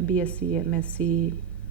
BSc MSc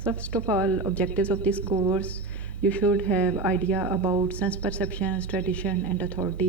First of all, objectives of this course, you should have idea about sense perceptions, tradition and authority।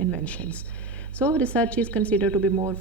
inventions. So research is considered to be more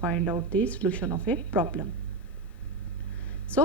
find out the solution of a problem. So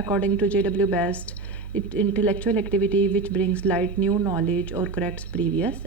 according to J.W. Best, it intellectual activity which brings light new knowledge or corrects previous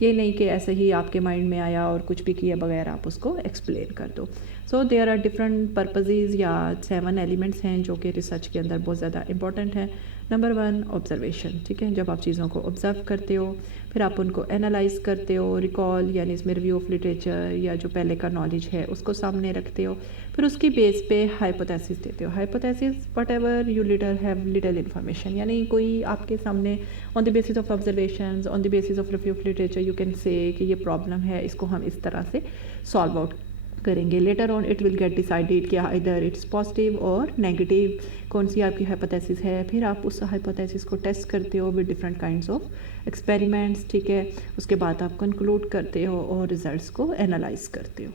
یہ نہیں کہ ایسے ہی آپ کے mind میں آیا اور کچھ بھی کیے بغیر آپ اس کو ایکسپلین کر دو. سو دیر آر ڈفرنٹ پرپزز یا 7 ایلیمنٹس ہیں جو کہ ریسرچ کے اندر بہت زیادہ امپورٹنٹ ہیں. Number 1 observation. ٹھیک ہے, جب آپ چیزوں کو آبزرو کرتے ہو پھر آپ ان کو انالائز کرتے ہو, ریکال یعنی اس میں ریویو آف لٹریچر یا جو پہلے کا نالج ہے اس کو سامنے رکھتے ہو, پھر اس کی بیس پہ ہائپوتھیسس دیتے ہو. Hypothesis whatever you later have little information, یعنی کوئی آپ کے سامنے on the basis of observations, on the basis of review of literature you can say کہ یہ پرابلم ہے, اس کو ہم اس طرح سے سالو آؤٹ کریں گے. Later on it will get decided کہ ادھر اٹس پازیٹیو اور نیگیٹیو کون سی آپ کی ہائپوتھیسس ہے. پھر آپ اس ہائپوتھیسس کو ٹیسٹ کرتے ہو with different kinds of experiments. ٹھیک ہے, اس کے بعد آپ کنکلوڈ کرتے ہو اور ریزلٹس کو انالائز کرتے ہو.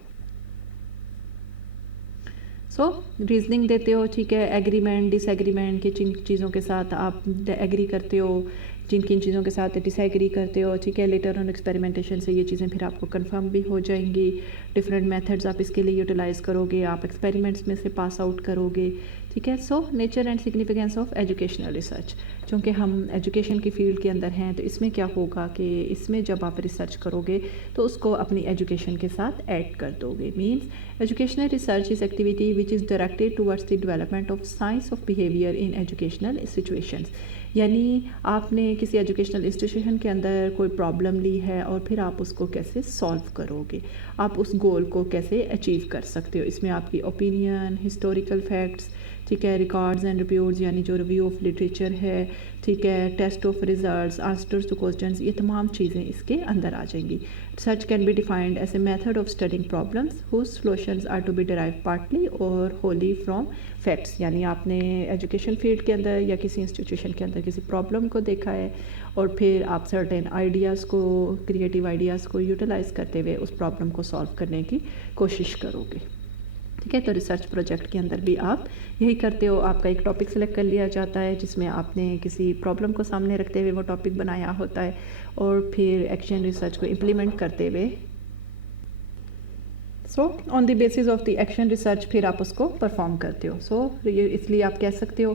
سو ریزننگ دیتے ہو. ٹھیک ہے, ایگریمنٹ ڈس ایگریمنٹ کہ جن چیزوں کے ساتھ آپ ایگری کرتے ہو, جن کن چیزوں کے ساتھ ڈس ایگری کرتے ہو. ٹھیک ہے, لیٹر آن ایکسپیریمنٹیشن سے یہ چیزیں پھر آپ کو کنفرم بھی ہو جائیں گی. ڈفرینٹ میتھڈز آپ اس کے لیے یوٹیلائز کرو گے, آپ ایکسپیریمنٹس میں سے پاس آؤٹ کرو گے. ٹھیک ہے, so nature and significance of educational research. چونکہ ہم ایجوکیشن کی فیلڈ کے اندر ہیں تو اس میں کیا ہوگا کہ اس میں جب آپ ریسرچ کرو گے تو اس کو اپنی ایجوکیشن کے ساتھ ایڈ کر دو گے. Means educational research is activity which is directed towards the development of science of behaviour in educational situations. یعنی آپ نے کسی ایجوکیشنل انسٹیٹیوشن کے اندر کوئی پرابلم لی ہے اور پھر آپ اس کو کیسے سالو کرو گے, آپ اس گول کو کیسے اچیو کر سکتے ہو. اس میں آپ کی اوپینین, ہسٹوریکل فیکٹس, ٹھیک ہے, ریکارڈز اینڈ رپورٹس یعنی جو ریویو آف لٹریچر ہے, ٹھیک ہے, test of results, answers to questions, یہ تمام چیزیں اس کے اندر آ جائیں گی. Research can be defined as a method of studying problems whose solutions are to be derive partly اور ہوللی فرام فیکٹس. یعنی آپ نے ایجوکیشن فیلڈ کے اندر یا کسی انسٹیٹیوشن کے اندر کسی پرابلم کو دیکھا ہے اور پھر آپ سرٹین آئیڈیاز کو, کریٹیو آئیڈیاز کو یوٹیلائز کرتے ہوئے اس پرابلم کو سالو کرنے کی کوشش کرو گے. ٹھیک ہے, تو ریسرچ پروجیکٹ کے اندر بھی آپ یہی کرتے ہو. آپ کا ایک ٹاپک سلیکٹ کر لیا جاتا ہے جس میں آپ نے کسی پرابلم کو سامنے رکھتے ہوئے وہ ٹاپک بنایا ہوتا ہے اور پھر ایکشن ریسرچ کو امپلیمنٹ کرتے ہوئے so on the basis of the action research پھر آپ اس کو پرفارم کرتے ہو. سو یہ اس لیے آپ کہہ سکتے ہو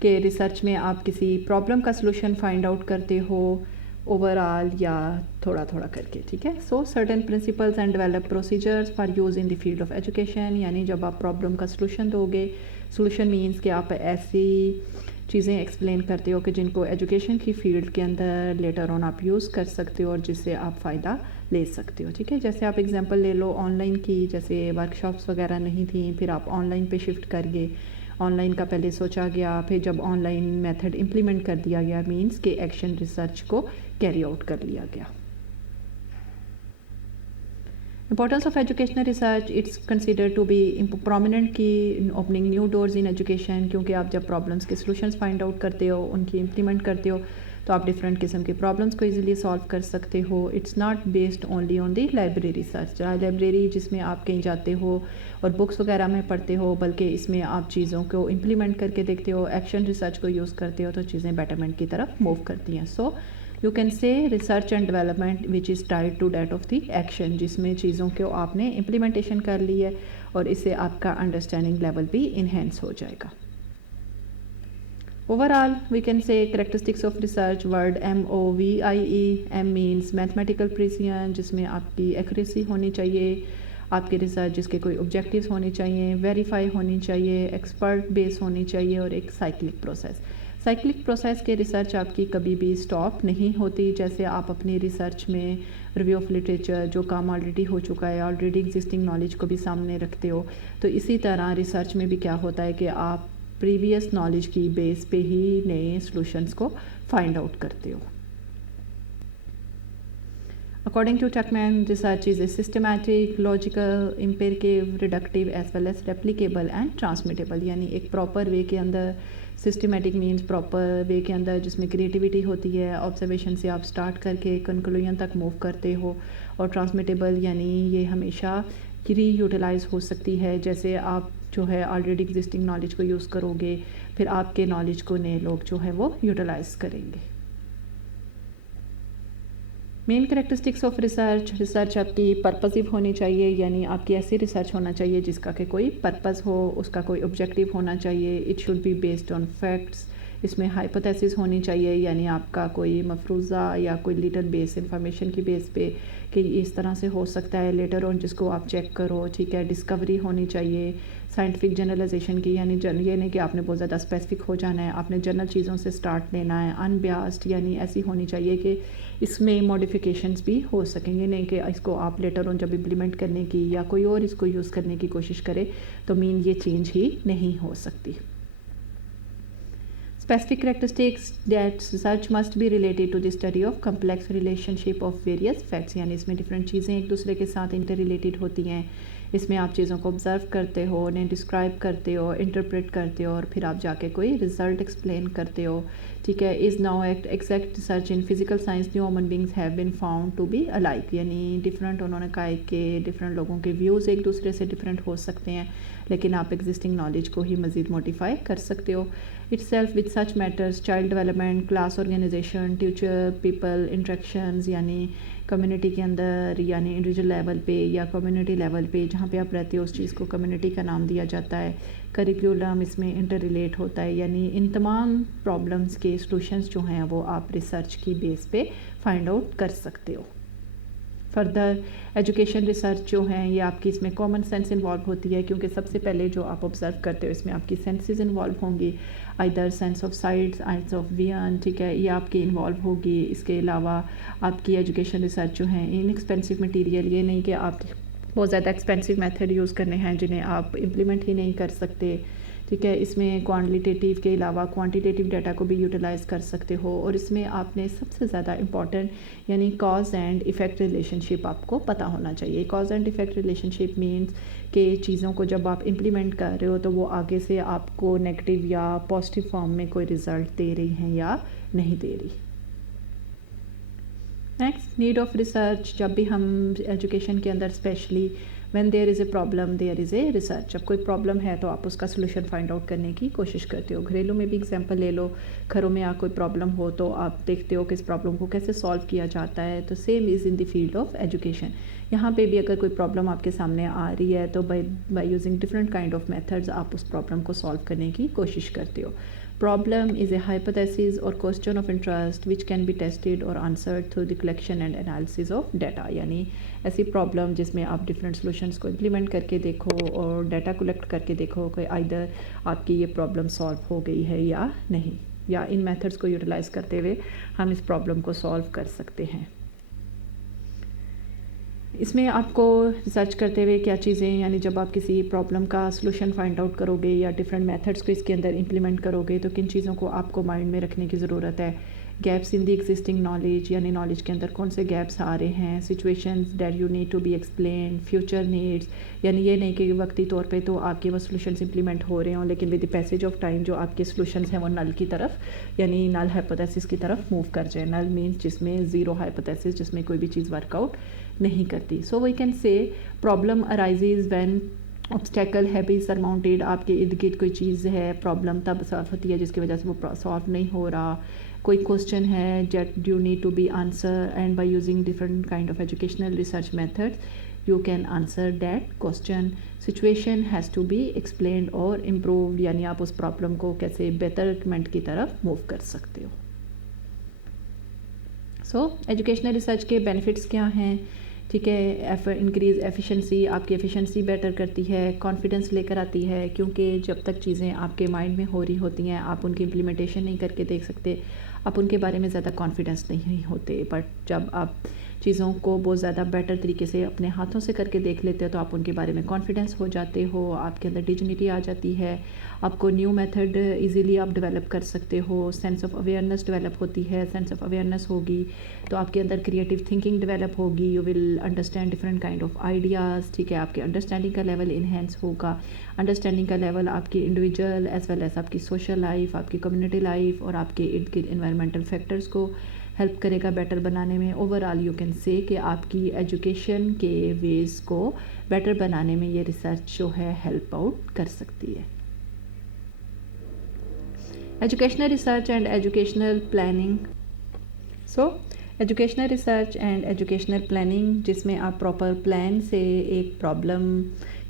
کہ ریسرچ میں آپ کسی پرابلم کا سلوشن فائنڈ آؤٹ کرتے ہو اوور آل یا تھوڑا تھوڑا کر کے. ٹھیک ہے, so certain principles and develop procedures for use in the field of education. یعنی جب آپ پرابلم کا سلوشن دو گے, سلوشن مینس کہ آپ ایسی چیزیں ایکسپلین کرتے ہو کہ جن کو ایجوکیشن کی فیلڈ کے اندر لیٹر آن آپ یوز کر سکتے ہو اور جس سے آپ فائدہ لے سکتے ہو. ٹھیک ہے, جیسے آپ ایگزامپل لے لو آن لائن کی, جیسے ورک شاپس وغیرہ نہیں تھیں, پھر آپ آن لائن پہ شفٹ کر گئے. آن لائن کا پہلے سوچا گیا, پھر جب آن لائن میتھڈ امپلیمنٹ کر دیا گیا, مینس کہ ایکشن ریسرچ کو کیری آؤٹ کر لیا گیا. Importance of educational research, it's considered to be prominent key in opening new doors in education. کیونکہ آپ جب پرابلمس کے سولوشنس فائنڈ آؤٹ کرتے ہو, ان کی امپلیمنٹ کرتے ہو تو آپ ڈفرینٹ قسم کے پرابلمس کو ایزیلی سالو کر سکتے ہو. It's not based only on the library research, library جس میں آپ کہیں جاتے ہو اور بکس وغیرہ میں پڑھتے ہو, بلکہ اس میں آپ چیزوں کو امپلیمنٹ کر کے دیکھتے ہو, ایکشن ریسرچ کو یوز کرتے ہو تو چیزیں بیٹرمنٹ کی طرف موو کرتی ہیں. So you can say research and development which is tied to that of the action, جس میں چیزوں کو آپ نے امپلیمنٹیشن کر لی ہے اور اس سے آپ کا انڈرسٹینڈنگ لیول بھی انہینس ہو جائے گا. Overall we can say characteristics of research, word MOVIE, M means mathematical precision, جس میں آپ کی ایکوریسی ہونی چاہیے, آپ کے ریسرچ جس کے کوئی آبجیکٹیوز ہونے چاہیے, ویریفائی ہونی چاہیے, ایکسپرٹ بیس ہونی چاہیے, اور ایک سائیکلک پروسیس. سائیکلک پروسیس کے ریسرچ آپ کی کبھی بھی سٹاپ نہیں ہوتی. جیسے آپ اپنی ریسرچ میں ریویو آف لٹریچر, جو کام آلریڈی ہو چکا ہے, آلریڈی ایگزسٹنگ نالج کو بھی سامنے رکھتے ہو, تو اسی طرح ریسرچ میں بھی کیا ہوتا ہے کہ آپ پریویس نالج کی بیس پہ ہی نئے سلوشنس کو فائنڈ آؤٹ کرتے ہو. According to Tuckman, research is a systematic, logical, empirical, reductive as well as replicable and transmittable. یعنی ایک پراپر وے کے اندر, سسٹمیٹک مینس پراپر وے کے اندر جس میں کریٹیوٹی ہوتی ہے, آبزرویشن سے آپ سٹارٹ کر کے کنکلوژن تک موو کرتے ہو, اور ٹرانسمیٹیبل یعنی یہ ہمیشہ ری یوٹیلائز ہو سکتی ہے. جیسے آپ جو ہے آلریڈی ایگزسٹنگ نالج کو یوز کرو گے, پھر آپ کے نالج کو نئے لوگ جو ہے وہ یوٹیلائز کریں گے. Main characteristics of research, research آپ کی پرپزیو ہونی چاہیے, یعنی آپ کی ایسی ریسرچ ہونا چاہیے جس کا کہ کوئی پرپز ہو, اس کا کوئی آبجیکٹیو ہونا چاہیے. It should be based on facts, اس میں ہائپوتھیسس ہونی چاہیے، یعنی آپ کا کوئی مفروضہ یا کوئی لیٹل بیس انفارمیشن کی بیس پہ کہ اس طرح سے ہو سکتا ہے لیٹر آن، جس کو آپ چیک کرو، ٹھیک ہے. ڈسکوری ہونی چاہیے سائنٹیفک جرنلائزیشن کی، یعنی یہ نہیں کہ آپ نے بہت زیادہ اسپیسیفک ہو جانا ہے، آپ نے جنرل چیزوں سے سٹارٹ لینا ہے. انبیاسڈ یعنی ایسی ہونی چاہیے کہ اس میں ماڈیفیکیشنز بھی ہو سکیں گے، نہیں کہ اس کو آپ لیٹر آن جب امپلیمنٹ کرنے کی یا کوئی اور اس کو یوز کرنے کی کوشش کرے تو یہ چینج ہی نہیں ہو سکتی. Specific characteristics that research must be related to the study of complex relationship of various facts، یعنی اس میں ڈفرینٹ چیزیں ایک دوسرے کے ساتھ انٹر ریلیٹڈ ہوتی ہیں. اس میں آپ چیزوں کو آبزرو کرتے ہو، انہیں ڈسکرائب کرتے ہو، انٹرپریٹ کرتے ہو، اور پھر آپ جا کے کوئی رزلٹ ایکسپلین کرتے ہو. ٹھیک ہے. As now exact research in physical science new human beings have been found to be alike, یعنی ڈفرینٹ انہوں نے کہا ہے کہ ڈفرینٹ لوگوں کے ویوز ایک دوسرے سے ڈفرینٹ ہو سکتے ہیں، لیکن آپ ایگزسٹنگ نالج کو ہی مزید موڈیفائی کر سکتے ہو. Itself with such matters child development, class organization, teacher people interactions, یعنی کمیونٹی کے اندر، یعنی انڈیویجول لیول پہ یا کمیونٹی لیول پہ جہاں پہ آپ رہتے ہو اس چیز کو کمیونٹی کا نام دیا جاتا ہے. کریکولم اس میں انٹر ریلیٹ ہوتا ہے، یعنی ان تمام پرابلمس کے سلوشنز جو ہیں وہ آپ ریسرچ کی بیس پہ فائنڈ آؤٹ کر سکتے ہو. فردر ایجوکیشن ریسرچ جو ہیں یہ آپ کی اس میں کامن سینس انوالو ہوتی ہے، کیونکہ سب سے پہلے جو آپ آبزرو کرتے ہو اس میں آپ کی سینسز انوالو ہوں گی، either sense of sight, sense of vision, ٹھیک ہے، یہ آپ کی انوالو ہوگی. اس کے علاوہ آپ کی ایجوکیشن ریسرچ جو ہیں ان ایکسپینسو مٹیریل، یہ نہیں کہ آپ بہت زیادہ ایکسپینسو میتھڈ یوز کرنے ہیں جنہیں آپ امپلیمنٹ ہی نہیں کر سکتے. ٹھیک ہے. اس میں کوانٹیٹیو کے علاوہ کوانٹیٹیو ڈیٹا کو بھی یوٹیلائز کر سکتے ہو، اور اس میں آپ نے سب سے زیادہ امپورٹنٹ یعنی cause and effect relationship آپ کو پتہ ہونا چاہیے. Cause and effect relationship means کہ چیزوں کو جب آپ امپلیمنٹ کر رہے ہو تو وہ آگے سے آپ کو نیگیٹو یا پازیٹیو فارم میں کوئی رزلٹ دے رہی ہیں یا نہیں دے رہی. Next, need of research. جب بھی ہم ایجوکیشن کے اندر specially when there is a problem there is a research, جب کوئی پرابلم ہے تو آپ اس کا سلوشن فائنڈ آؤٹ کرنے کی کوشش کرتے ہو. گھریلو میں بھی ایگزامپل لے لو، گھروں میں کوئی پرابلم ہو تو آپ دیکھتے ہو کہ اس پرابلم کو کیسے سالو کیا جاتا ہے. تو same is in the field of education. یہاں پہ بھی اگر کوئی پرابلم آپ کے سامنے آ رہی ہے تو by using different kind of methods آپ اس پرابلم کو سالو کرنے کی کوشش کرتے ہو. Problem is a hypothesis or question of interest which can be tested or answered through the collection and analysis of data، یعنی ایسی پرابلم جس میں آپ ڈفرینٹ سلوشنس کو امپلیمنٹ کر کے دیکھو اور ڈیٹا کلیکٹ کر کے دیکھو کہ آئدر آپ کی یہ پرابلم سالو ہو گئی ہے یا نہیں، یا ان میتھڈس کو یوٹیلائز کرتے ہوئے ہم اس پرابلم کو سالو کر سکتے ہیں. اس میں آپ کو ریسرچ کرتے ہوئے کیا چیزیں، یعنی جب آپ کسی پرابلم کا سلوشن فائنڈ آؤٹ کرو گے یا ڈفرینٹ میتھڈس کو اس کے اندر امپلیمنٹ کرو گے تو کن چیزوں کو آپ کو مائنڈ میں رکھنے کی ضرورت ہے. Gaps in the existing knowledge, یعنی نالج کے اندر کون سے گیپس آ رہے ہیں. Situations that you need to be explain. Future needs, یعنی یہ نہیں کہ وقتی طور پہ تو آپ کے وہ سلوشنز امپلیمنٹ ہو رہے ہوں لیکن with the passage of time جو آپ کے سلوشنز ہیں وہ نل کی طرف، یعنی نل ہائپوتھیسس کی طرف موو کر جائے. نل مینس جس میں زیرو ہائپوتھیسس، جس میں کوئی بھی چیز ورک آؤٹ نہیں کرتی. So we can say problem arises when obstacle ہے بھی سرماؤنٹیڈ. آپ کے ارد گرد کوئی چیز ہے، پرابلم تب سالو ہوتی ہے جس کی وجہ سے وہ سالو نہیں ہو رہا. کوئی کوشچن ہے that you need to be answer, and by using different kind of educational research method you can answer that question. Situation has to be explained اور امپرووڈ، یعنی آپ اس پرابلم کو کیسے بیٹرمنٹ کی طرف موو کر سکتے ہو. سو ایجوکیشنل ریسرچ کے بینیفٹس کیا ہیں؟ ٹھیک ہے. انکریز ایفیشنسی، آپ کی ایفیشنسی بیٹر کرتی ہے. کانفیڈنس لے کر آتی ہے، کیونکہ جب تک چیزیں آپ کے مائنڈ میں ہو رہی ہوتی ہیں آپ ان کی امپلیمنٹیشن نہیں کر کے دیکھ سکتے، آپ ان کے بارے میں زیادہ کانفیڈنس نہیں ہوتے. بٹ جب آپ چیزوں کو بہت زیادہ بیٹر طریقے سے اپنے ہاتھوں سے کر کے دیکھ لیتے ہو تو آپ ان کے بارے میں کانفیڈنس ہو جاتے ہو، آپ کے اندر ڈیجنیٹی آ جاتی ہے، آپ کو نیو میتھڈ ایزیلی آپ ڈیولپ کر سکتے ہو. سینس آف اویئرنیس ڈیولپ ہوتی ہے. سینس آف اویئرنیس ہوگی تو آپ کے اندر کریٹیو تھنکنگ ڈیولپ ہوگی. You will understand different kind of ideas. ٹھیک ہے. آپ کے انڈرسٹینڈنگ کا لیول انہینس ہوگا. انڈرسٹینڈنگ کا لیول آپ کی انڈیویجول ایز ویل ایز آپ کی سوشل لائف، آپ کی کمیونٹی لائف اور آپ کے ارد گرد انوائرمنٹل فیکٹرز کو ہیلپ کرے گا بیٹر بنانے میں. Over all you can say کہ آپ کی ایجوکیشن کے ویز کو بیٹر بنانے میں یہ ریسرچ جو ہے ہیلپ آؤٹ کر سکتی ہے. Educational research and educational planning. So educational research and educational planning, جس میں آپ پراپر پلان سے ایک پرابلم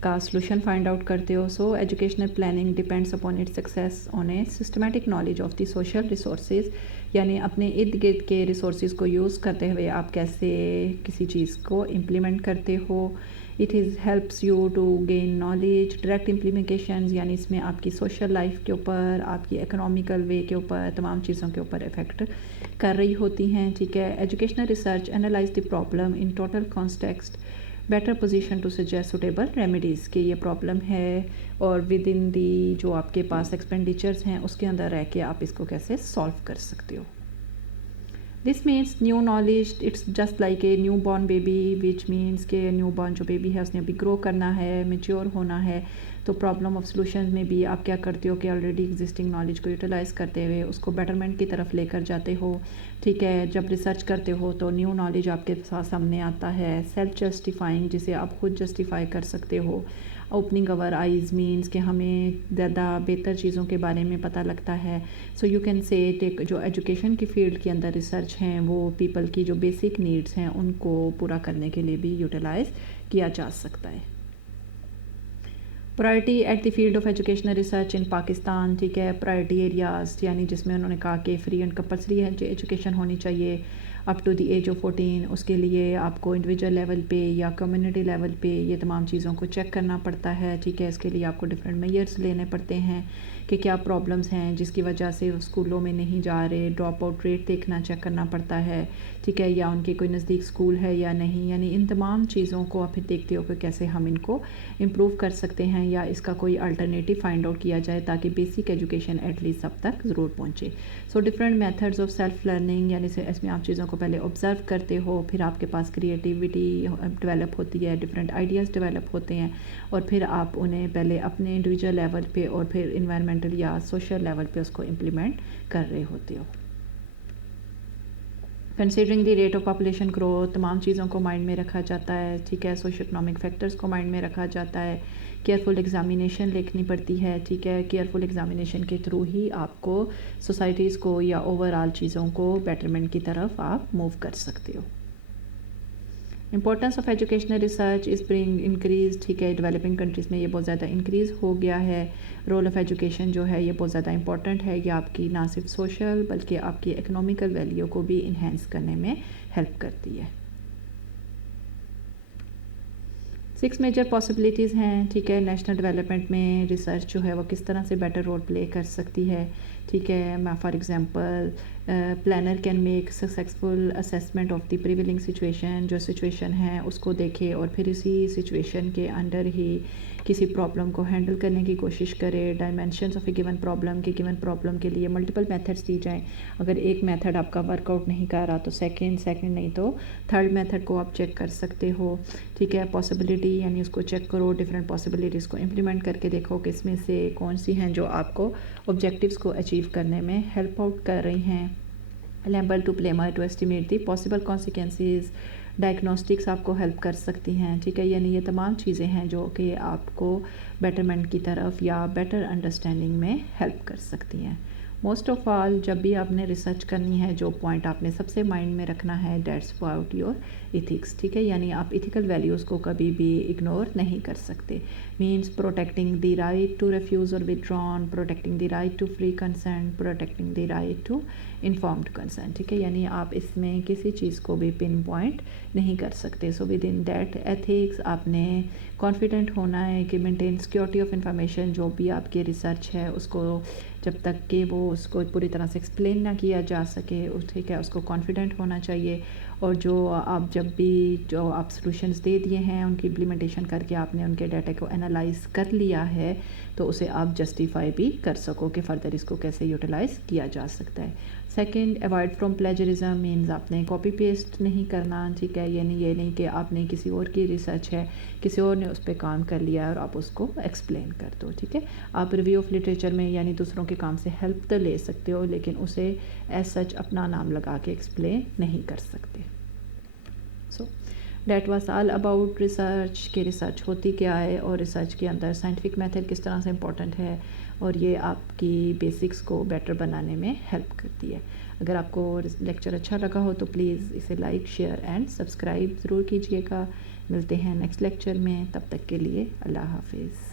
کا سلوشن فائنڈ آؤٹ کرتے ہو. So educational planning depends upon it success on a systematic knowledge of the social resources, یعنی اپنے ارد گرد کے ریسورسز کو یوز کرتے ہوئے آپ کیسے کسی چیز کو امپلیمنٹ کرتے ہو. It is helps you to gain knowledge. Direct implementations یعنی اس میں آپ کی سوشل لائف کے اوپر, آپ کی اکنامیکل وے کے اوپر, تمام چیزوں کے اوپر افیکٹ کر رہی ہوتی ہیں. ٹھیک ہے. Educational research analyze the problem in total context, better position to suggest suitable remedies, کہ یہ پرابلم ہے اور ود ان دی جو آپ کے پاس ایکسپینڈیچرز ہیں اس کے اندر رہ کے آپ اس کو کیسے سالو کر سکتے ہو. This means new knowledge, it's just like a new born baby, which means کہ نیو بورن جو بیبی ہے اس نے ابھی گرو کرنا ہے, میچیور ہونا ہے. تو پرابلم آف سلوشنز میں بھی آپ کیا کرتے ہو کہ آلریڈی ایگزسٹنگ نالج کو یوٹیلائز کرتے ہوئے اس کو بیٹرمنٹ کی طرف لے کر جاتے ہو. ٹھیک ہے. جب ریسرچ کرتے ہو تو نیو نالج آپ کے ساتھ سامنے آتا ہے. سیلف جسٹیفائنگ, جسے آپ خود جسٹیفائی کر سکتے ہو. اوپننگ اور آئیز مینس کہ ہمیں زیادہ بہتر چیزوں کے بارے میں پتہ لگتا ہے. سو یو کین سے جو ایجوکیشن کی فیلڈ کے اندر ریسرچ ہیں وہ پیپل کی جو بیسک نیڈس ہیں ان کو پورا کرنے کے لیے بھی یوٹیلائز کیا جا سکتا ہے. Priority at the field of educational research in Pakistan. ٹھیک ہے. پرائرٹی ایریاز یعنی جس میں انہوں نے کہا کہ فری اینڈ کمپلسری ایجوکیشن ہونی چاہیے up to the age of 14. اس کے لیے آپ کو انڈیویجول لیول پہ یا کمیونٹی لیول پہ یہ تمام چیزوں کو چیک کرنا پڑتا ہے. ٹھیک ہے. اس کے لیے آپ کو ڈفرینٹ میئرس لینے پڑتے ہیں کہ کیا پرابلمس ہیں جس کی وجہ سے اسکولوں میں نہیں جا رہے. ڈراپ آؤٹ ریٹ دیکھنا, چیک کرنا پڑتا ہے. ٹھیک ہے. یا ان کے کوئی نزدیک اسکول ہے یا نہیں, یعنی ان تمام چیزوں کو آپ پھر دیکھتے ہو کہ کیسے ہم ان کو امپروو کر سکتے ہیں یا اس کا کوئی الٹرنیٹیو فائنڈ آؤٹ کیا جائے تاکہ بیسک ایجوکیشن ایٹ لیسٹ سب تک ضرور پہنچے. So different methods of self learning, یعنی اس میں آپ چیزوں کو پہلے آبزرو کرتے ہو, پھر آپ کے پاس کریٹیوٹی ڈیولپ ہوتی ہے, ڈفرینٹ آئیڈیاز ڈیولپ ہوتے ہیں اور پھر آپ انہیں پہلے اپنے انڈیویجول لیول پہ اور پھر انوائرمنٹل یا سوشل لیول پہ اس کو امپلیمنٹ کر رہے ہوتے ہو. Considering the rate of population growth, تمام چیزوں کو مائنڈ میں رکھا جاتا ہے. ٹھیک ہے. سوشل اکنامک فیکٹرز کو مائنڈ میں رکھا جاتا ہے. کیئرفل ایگزامینیشن لکھنی پڑتی ہے. ٹھیک ہے. کیئرفل ایگزامینیشن کے تھرو ہی آپ کو سوسائٹیز کو یا اوور آل چیزوں کو بیٹرمنٹ کی طرف آپ موو کر سکتے ہو. Importance of educational research is bring increase. ٹھیک ہے. ڈیولپنگ کنٹریز میں یہ بہت زیادہ انکریز ہو گیا ہے. رول آف ایجوکیشن جو ہے یہ بہت زیادہ امپورٹنٹ ہے. یہ آپ کی نہ صرف سوشل بلکہ آپ کی اکنامیکل ویلیو کو بھی انہینس کرنے میں ہیلپ کرتی ہے. 6 میجر پاسبلٹیز ہیں. ٹھیک ہے. نیشنل ڈیولپمنٹ میں ریسرچ جو ہے وہ کس طرح سے بیٹر رول پلے کر سکتی ہے. ٹھیک ہے. For example planner can make successful assessment of the prevailing situation, جو سچویشن ہے اس کو دیکھے اور پھر اسی سچویشن کے انڈر ہی کسی پرابلم کو ہینڈل کرنے کی کوشش کرے. Dimensions of a given problem, کہ گیون پرابلم کے لیے ملٹیپل میتھڈس دی جائیں. اگر ایک میتھڈ آپ کا ورک آؤٹ نہیں کر رہا تو سیکنڈ نہیں تو تھرڈ میتھڈ کو آپ چیک کر سکتے ہو. ٹھیک ہے. پاسبلٹی یعنی اس کو چیک کرو, ڈفرینٹ پاسبلٹیز کو امپلیمنٹ کر کے دیکھو کہ اس میں سے کون سی ہیں جو آپ کو آبجیکٹیوز کو اچیو کرنے میں ہیلپ آؤٹ کر رہی ہیں. Able to prepare to estimate the possible consequences. Diagnostics آپ کو ہیلپ کر سکتی ہیں. ٹھیک ہے. یعنی یہ تمام چیزیں ہیں جو کہ آپ کو بیٹرمنٹ کی طرف یا بیٹر انڈرسٹینڈنگ میں ہیلپ کر سکتی ہیں. موسٹ آف آل جب بھی آپ نے ریسرچ کرنی ہے جو پوائنٹ آپ نے سب سے مائنڈ میں رکھنا ہے, دیٹس اباؤٹ یور ایتھکس. ٹھیک ہے. یعنی آپ ایتھیکل ویلیوز کو کبھی بھی اگنور نہیں کر سکتے. Means protecting the right to refuse or withdrawn, protecting the right to free consent, protecting the right to informed consent. ٹھیک ہے. یعنی آپ اس میں کسی چیز کو بھی پن پوائنٹ نہیں کر سکتے. So with in that ethics آپ نے کانفیڈنٹ ہونا ہے کہ مینٹین سیکیورٹی آف انفارمیشن. جو بھی آپ کی ریسرچ ہے اس کو جب تک کہ وہ اس کو پوری طرح سے ایکسپلین نہ کیا جا سکے, ٹھیک ہے, اس کو کانفیڈنٹ ہونا چاہیے. اور جو آپ جب بھی جو آپ سلوشنز دے دیے ہیں ان کی امپلیمنٹیشن کر کے آپ نے ان کے ڈیٹا کو انالائز کر لیا ہے تو اسے آپ جسٹیفائی بھی کر سکو کہ فردر اس کو کیسے یوٹیلائز کیا جا سکتا ہے. Second, avoid from plagiarism means آپ نے کاپی پیسٹ نہیں کرنا. ٹھیک ہے. یعنی یہ نہیں کہ آپ نے کسی اور کی ریسرچ ہے, کسی اور نے اس پہ کام کر لیا اور آپ اس کو ایکسپلین کر دو. ٹھیک ہے. آپ ریویو آف لٹریچر میں یعنی دوسروں کے کام سے ہیلپ تو لے سکتے ہو لیکن اسے ایز سچ اپنا نام لگا کے ایکسپلین نہیں کر سکتے. So that was all about research, کہ ریسرچ ہوتی کیا ہے اور ریسرچ کے اندر سائنٹیفک میتھڈ کس طرح سے امپورٹنٹ ہے اور یہ آپ کی بیسکس کو بیٹر بنانے میں ہیلپ کرتی ہے. اگر آپ کو لیکچر اچھا لگا ہو تو پلیز اسے لائک, شیئر اینڈ سبسکرائب ضرور کیجیے گا. ملتے ہیں نیکسٹ لیکچر میں، تب تک کے لیے اللہ حافظ.